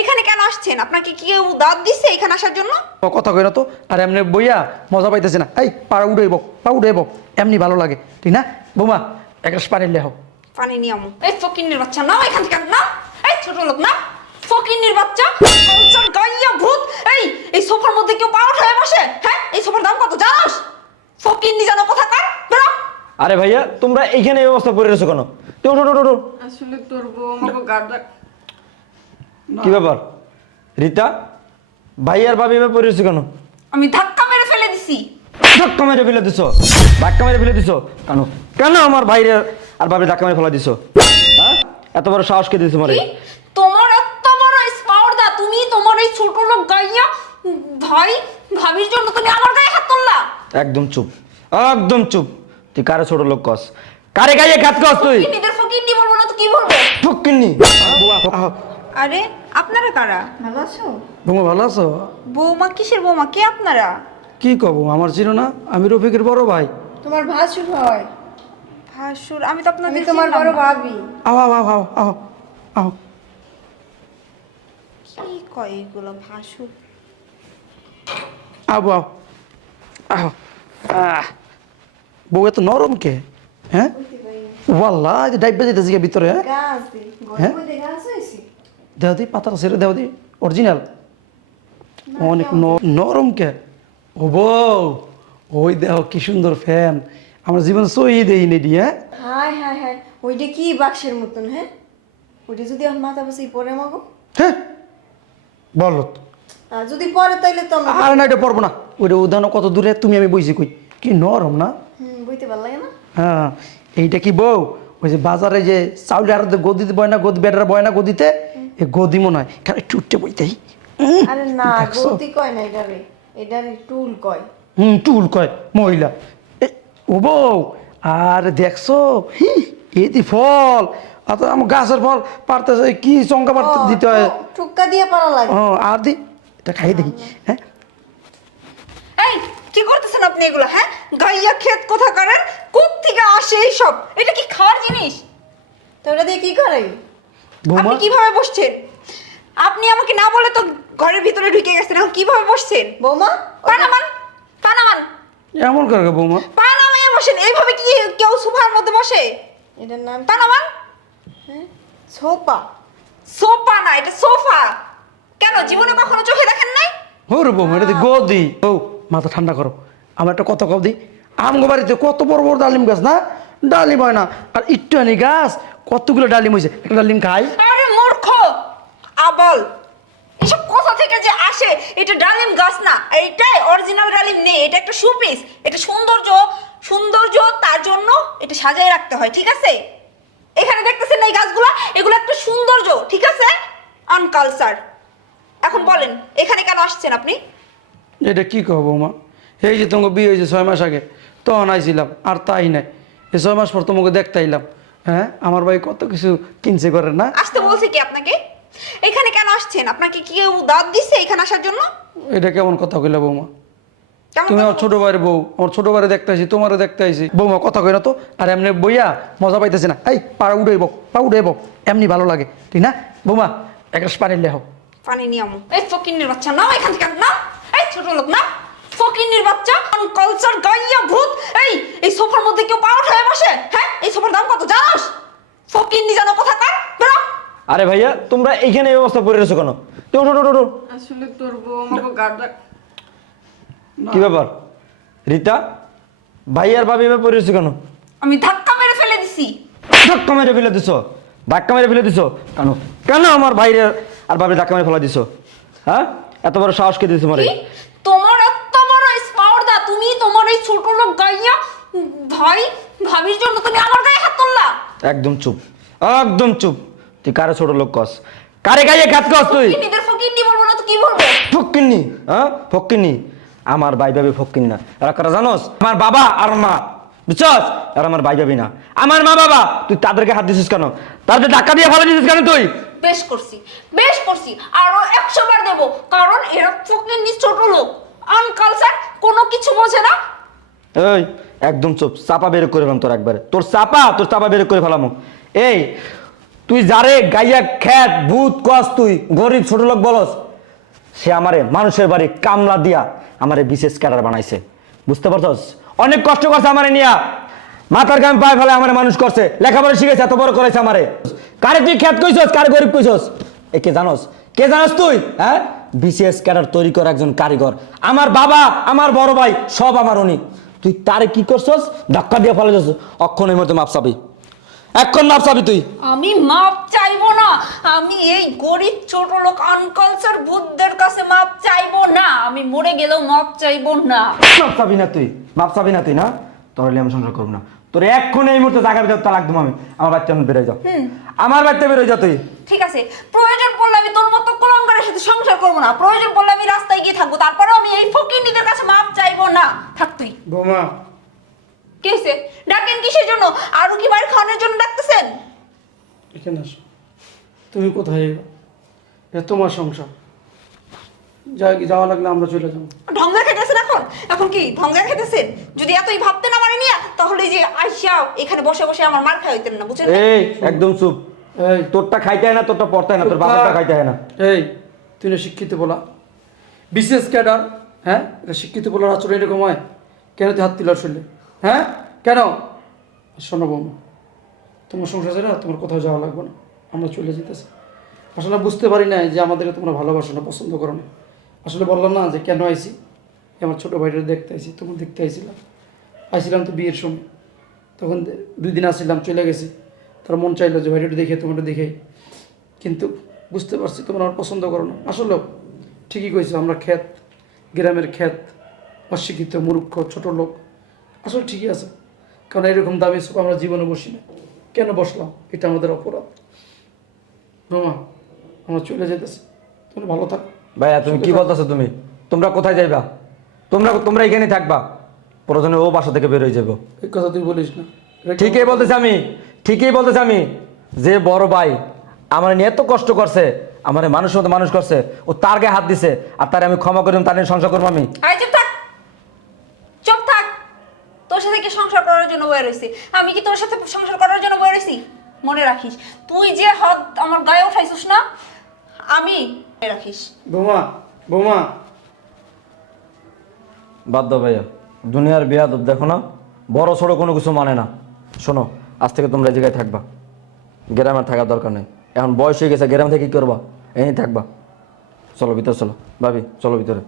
এখানে কেন আসছেন? আপনাকে কি কেউ দাঁত দিছে এখানে আসার জন্য? ও কথা কই না তো। আর এমনি বইয়া মজা পাইতেছে না। এই পা উড়াইব পা উড়াইব এমনি ভালো লাগে। ঠিক না? বৌমা এক গ্লাস পানি লেহ। পানি নিয়ে আমু। এই ফকিন্নির বাচ্চা নাও এখান থেকে নাও। এই ছোট লোক না ফকিন্নির বাচ্চা কলচার গাইয়া ভূত। এই এই সোফার মধ্যে কেউ পাউট হয়ে বসে? হ্যাঁ? এই সোফার দাম কত জানোস? ফকিন্নি জানো কথা কার বেরো। আরে ভাইয়া তোমরা এইখানে এই অবস্থা করে রয়েছো কেন? আসলে তোর বউ আমাকে গাড়টা কি ব্যাপার? রীতা ভাইয়ার ভাবি এভাবে পড়ে রয়েছো কেন? আমি ধাক্কা মেরে ফেলে দিছি। ধাক্কা মেরে ফেলে দিছো? ধাক্কা মেরে ফেলে দিছো? কেন? কেন আমার ভাইয়ের আর ভাবি ধাক্কা মেরে ফেলা দিছো? হ্যাঁ? এত বড় সাহস কে দিয়েছে মারে তোমার এত বড় স্পাউরদা তুমি তোমার এই ছোট লোক গাইয়া ভাই ভাবির জন্য তুমি আমার গায়ে হাত তুললা? একদম চুপ। একদম চুপ। তুই কারে ছোট লোক কস? কারে গাইয়ে ঘাত কস তুই? ফকিন্নিদের ফকিন্নি বলব না তো কি বলব? ফকিন্নি। আরে আপনারা কারা? ভালো আছো? বৌমা ভালো আছো? বৌমা কিসের বৌমা? কে আপনারা? কি কব আমার ছিল না? আমি রফিকের বড় ভাই। তোমার ভাসুর হয়। ভাসুর? আমি তো আমি আপনাদের তোমার বড় ভাবি। আও আও আও আও আও আও কি কয় এগুলো ভাসুর? আও আও আও আহ। বউ এত নরম কে? হ্যাঁ? ওয়াল্লাহ ডাইবে যেতেছি ভিতরে হ্যাঁ? গাছ দি হ্যাঁ? মধ্যে গাছ হয়েছে দি পাতাটা ছেড়ে দেও দি অরিজিনাল অনেক নরম কে? ও বউ ওই দেহ কি সুন্দর ফ্যান আমার জীবন সই দেই নেডি হ্যাঁ? হাই হাই হাই ওইটা কি বাক্সের মতন হ্যাঁ? ওইটা যদি আমার মাথা বসে পরে মাগো। হ্যাঁ? বলো। তো। আর যদি পরে তাইলে তো আর না এটা পারব না। ওইটা উদাহরণ কত দূরে তুমি আমি বইছি কই। কি নরম না? হুম বুঝতে ভালো লাগে না? হ্যাঁ এইটা কি বউ? ওই যে বাজারে যে চাউল আর গদিতে বয় না গদি বেটার বয় না গদিতে এ গদি মনে হয় খালি টুটতে বইতেই উম, আরে না? গতি কয় না এটারে? এটারে টুল কয়। হুম টুল কয় মহিলা। এ, ও বউ আর দেখছ? হি, ফল। আর তো আমার গাছের ফল পারতেছে কি চঙ্কা পারতে দিতে হয়? টুক্কা দিয়ে পারা লাগে। ও আর দি এটা খাই দেখি হ্যাঁ? এই কি করতেছেন আপনি এগুলো হ্যাঁ? গাইয়া ক্ষেত কোথা করেন কোথ থেকে আসে এই সব এটা কি খাওয়ার জিনিস? তো ওটা দিয়ে কি করে বৌমা আপনি কীভাবে বসছেন? আপনি আমাকে না বলে তো ঘরের ভিতরে ঢুকে গেছেন এখন কীভাবে বসছেন? বৌমা পানামান পানামান। এমন করে বৌমা? পানামায় বসেন এইভাবে কি কেউ সোফার মধ্যে বসে? এটার নাম পানামান? হ্যাঁ? সোপা সোফা না এটা সোফা। কেন জীবনে কখনো চোখে দেখেন নাই? ওরে বৌমা এটা দি গদি। ও মাথা ঠান্ডা করো। আমার একটা কথা কব দি আমগো বাড়িতে কত বড় বড় ডালিম গাছ না? ডালিম হয় না আর ইট্টানি গাছ কতগুলো ডালিম হয়েছে? একটা ডালিম খাই। আরে মূর্খ! আবল! এসব কোথা থেকে যে আসে এটা ডালিম গাছ না। এইটাই অরিজিনাল ডালিম নেই এটা একটা সুপিস এটা সৌন্দর্য সৌন্দর্য তার জন্য এটা সাজায় রাখতে হয় ঠিক আছে? এখানে দেখতেছেন এই গাছগুলো? এগুলো একটা সৌন্দর্য ঠিক আছে? আনকালচার এখন বলেন এখানে কেন আসছেন আপনি? এটা কি কব বৌমা এই যে তোমাকে বিয়ে হয়েছে ছয় মাস আগে তখন আইছিলাম আর তাই নাই। এই ছয় মাস পর তোমাকে দেখতে আইলাম। হ্যাঁ? আমার ভাই কত কিছু কিনছে করে না? আসতে বলছে কি আপনাকে? এখানে কেন আসছেন? আপনাকে কি কেউ দাঁত দিচ্ছে এখানে আসার জন্য? এটা কেমন কথা কইলা বৌমা? তুমি আমার ছোট ভাইয়ের বউ আমার ছোট ভাইয়ের দেখতে আইছি তোমারও দেখতে আইছি। বৌমা কথা কই না তো আর এমনি বইয়া মজা পাইতেছে না। এই পা উড়াইব পা উড়াইব এমনি ভালো লাগে। ঠিক না? বৌমা এক পানি লেহ পানি নিয়ে আমু এই ফকিন্নির বাচ্চা নাও এখান থেকে নাও। এই ছোট লোক না ফকিন্নির বাচ্চা কালচার গাইয়া ভূত। এই এই সোফার মধ্যে কেউ পাউট হয়ে বসে? হ্যাঁ? এই সোফার দাম কত? জানোস? ফকিন্নি জানো কথা কার বেরো। আরে ভাইয়া তোমরা এইখানে এই অবস্থা রয়েছো কেন? তো ওঠো ওঠো, ওঠো আসলে তোর বউ আমাকে কি ব্যাপার? রীতা ভাইয়ার ভাবি এভাবে পড়ে রয়েছো কেন? আমি ধাক্কা মেরে ফেলে দিছি। ধাক্কা মেরে ফেলে দিছো? ধাক্কা মেরে ফেলে দিছো? কেন? কেন আমার ভাইয়ের আর ভাবি ধাক্কা মেরে ফেলে দিছো? হ্যাঁ? এত বড় সাহস কে কি তোমার এত বড় স্পাউরদা তুমি তোমার এই ছোট লোক গাইয়া ভাই ভাবির জন্য তুমি আমার গায়ে হাত তুললা? একদম চুপ একদম চুপ। তুই কারে ছোট লোক কস? কারে কস তুই? ফকিন্নি বলব না তো কি বলব? ফক্কিননি হ্যাঁ? ফক্কিননি আমার ভাই ভাবি ফক্কিন না। এরা কারা জানোস? আমার বাবা আর মা। বুঝছস? আর আমার ভাই ভাবি না। আমার মা বাবা তুই তাদেরকে হাত দিছিস কেন? তাদের ধাক্কা দিয়ে ফেলে দিছিস কেন তুই? বেশ করছি বেশ করছি। আরও একশো বার দেবো কারণ এরা ফকিন্নি ছোট লোক। কোনো কিছু বোঝে না। এই, একদম চুপ। চাপা বের করে তোর একবারে। তোর চাপা তোর চাপা বের করে ফেলাম। এই, তুই যারে গাইয়া খ্যাত, ভূত কস তুই, গরিব ছোট লোক বলস, সে আমারে মানুষের বাড়ি কামলা দিয়া আমারে বিশেষ ক্যাডার বানাইছে। বুঝতে পারছস? অনেক কষ্ট করছে আমারে নিয়া। মাথার গাম পায়ে ফেলে আমারে মানুষ করছে। লেখাপড়া শিখেছে, এত বড় করেছে আমারে। কারে তুই খ্যাত কইছস, কারে গরিব কইছস? এ কে জানোস? কে জানোস তুই হ্যাঁ? বিসিএস ক্যাডার তৈরি করা একজন কারিগর। আমার বাবা আমার বড় ভাই সব আমার উনি। তুই তারে কি করছস? ধাক্কা দিয়ে ফেলে যাচ্ছ অক্ষণের মধ্যে মাপ চাবি। এক্ষণ মাপ চাবি তুই। আমি মাপ চাইব না। আমি এই গরিব ছোট লোক আনকালচার ভূতদের কাছে মাপ চাইব না। আমি মরে গেলেও মাপ চাইব না। মাপ চাবি না তুই। মাপ চাবি না তুই না? তোর আমি সংসার করব না। তোর এক্ষণ এই মুহূর্তে জায়গার ভিতরে তালাক দেবো আমি। আমার বাচ্চা আমি বেরোয় যাও। আমার বাচ্চা বেরোয় যা তুই। ঠিক আছে। প্রয়োজন পড়লে আমি তোর মতো কলঙ্কারের সাথে সংসার করব না। প্রয়োজন পড়লে আমি রাস্তায় গিয়ে থাকব। তারপরেও আমি এই ফকিরনিদের কাছে মাপ চাইব না। থাক তুই। বৌমা। কি হয়েছে? ডাকেন কিসের জন্য? আরও কি বাড়ি খাওয়ানোর জন্য ডাকতেছেন? এখানে আসো। তুমি কোথায়? এটা তোমার সংসার। যা যাওয়া লাগলে আমরা চলে যাব। ঢঙ্গা খেতেছেন এখন? এখন কি ঢঙ্গা খেতেছেন যদি এতই ভাবতেন আমার নিয়ে তাহলে যে আইসা এখানে বসে বসে আমার মার খাই হইতেন না বুঝছেন? এই একদম চুপ। এই। তোরটা খাইতে হয় না তোরটা পড়তে হয় না তোর বাবারটা খাইতে হয় না। এই তুই না শিক্ষিত বলা। বিশেষ ক্যাডার হ্যাঁ? এটা শিক্ষিত বলার আচরণ এরকম হয়। কেন তুই হাত তুলার শুনলে হ্যাঁ? কেন? শোনো বৌমা তোমার সংসার না তোমার কোথাও যাওয়া লাগবে না। আমরা চলে যেতেছি। আসলে বুঝতে পারি না যে আমাদের তোমরা ভালোবাসো না পছন্দ করো না। আসলে বললাম না যে কেন আইছি আমার ছোটো ভাইটা দেখতে আইছি তোমার দেখতে আইছিলাম। আইছিলাম তো বিয়ের সময়। তখন দুই দিন আসছিলাম চলে গেছি। তার মন চাইলো যে ভাইটা দেখে তোমার দেখে। কিন্তু বুঝতে পারছি তোমরা আমার পছন্দ করো না। আসলে ঠিকই কইছো আমরা ক্ষেত গ্রামের ক্ষেত অশিক্ষিত মূর্খ ছোট লোক। আসলে ঠিকই আছে। কারণ এরকম দামি সুখ আমরা জীবনে বসি না। কেন বসলাম? এটা আমাদের অপরাধ। রোমা আমরা চলে যেতেছি তুমি ভালো থাক। ভাইয়া তুমি কি বলতেছো তুমি? তোমরা কোথায় যাইবা? তোমরা তোমরা এখানে থাকবা। প্রয়োজনে ও বাসা থেকে বেরোয় যাব। এই কথা তুই বলিস না। এটা কি- ঠিকই বলতেছি আমি ঠিকই বলতেছি আমি যে বড় ভাই আমার নিয়ে এত কষ্ট করছে আমার মানুষের মতো মানুষ করছে ও তার গায়ে হাত দিছে আর তারে আমি ক্ষমা করি তার নিয়ে সংসার করব আমি। চুপ থাক! চুপ থাক! তোর সাথে কি সংসার করার জন্য বয়ে রয়েছি আমি কি তোর সাথে সংসার করার জন্য বয়ে রয়েছি মনে রাখিস তুই যে হাত আমার গায়ে উঠাইছিস না আমি মনে রাখিস। বৌমা বৌমা বাদ দাও ভাইয়া। দুনিয়ার বিয়া দেখো না, বড় ছোট কোনো কিছু মানে না। শোনো, আজ থেকে তোমরা এই জায়গায় থাকবা। গ্রামে থাকার দরকার নেই। এখন বয়স হয়ে গেছে, গ্রাম থেকে কী করবা? এই থাকবা। চলো ভিতরে, চলো। ভাবি, চলো ভিতরে।